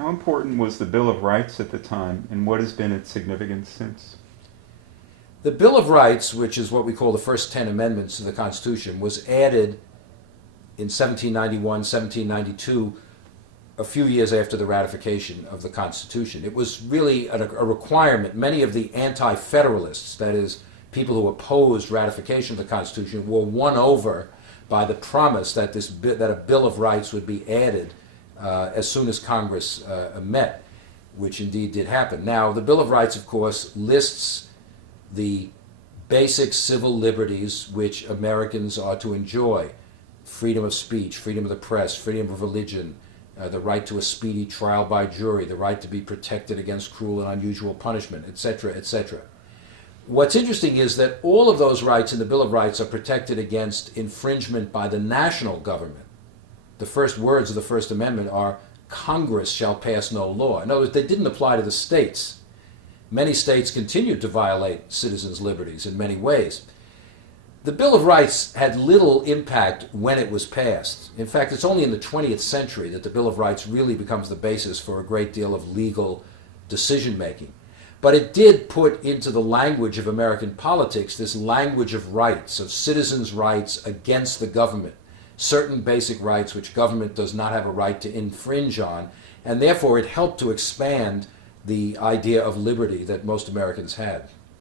How important was the Bill of Rights at the time, and what has been its significance since? The Bill of Rights, which is what we call the first 10 amendments to the Constitution, was added in 1791, 1792, a few years after the ratification of the Constitution. It was really a requirement. Many of the anti-federalists, that is, people who opposed ratification of the Constitution, were won over by the promise that that a Bill of Rights would be added as soon as Congress met, which indeed did happen. Now, the Bill of Rights, of course, lists the basic civil liberties which Americans are to enjoy: freedom of speech, freedom of the press, freedom of religion, the right to a speedy trial by jury, the right to be protected against cruel and unusual punishment, etc., etc. What's interesting is that all of those rights in the Bill of Rights are protected against infringement by the national government. The first words of the First Amendment are, "Congress shall pass no law." In other words, they didn't apply to the states. Many states continued to violate citizens' liberties in many ways. The Bill of Rights had little impact when it was passed. In fact, it's only in the 20th century that the Bill of Rights really becomes the basis for a great deal of legal decision-making. But it did put into the language of American politics this language of rights, of citizens' rights against the government, certain basic rights which government does not have a right to infringe on, and therefore it helped to expand the idea of liberty that most Americans had.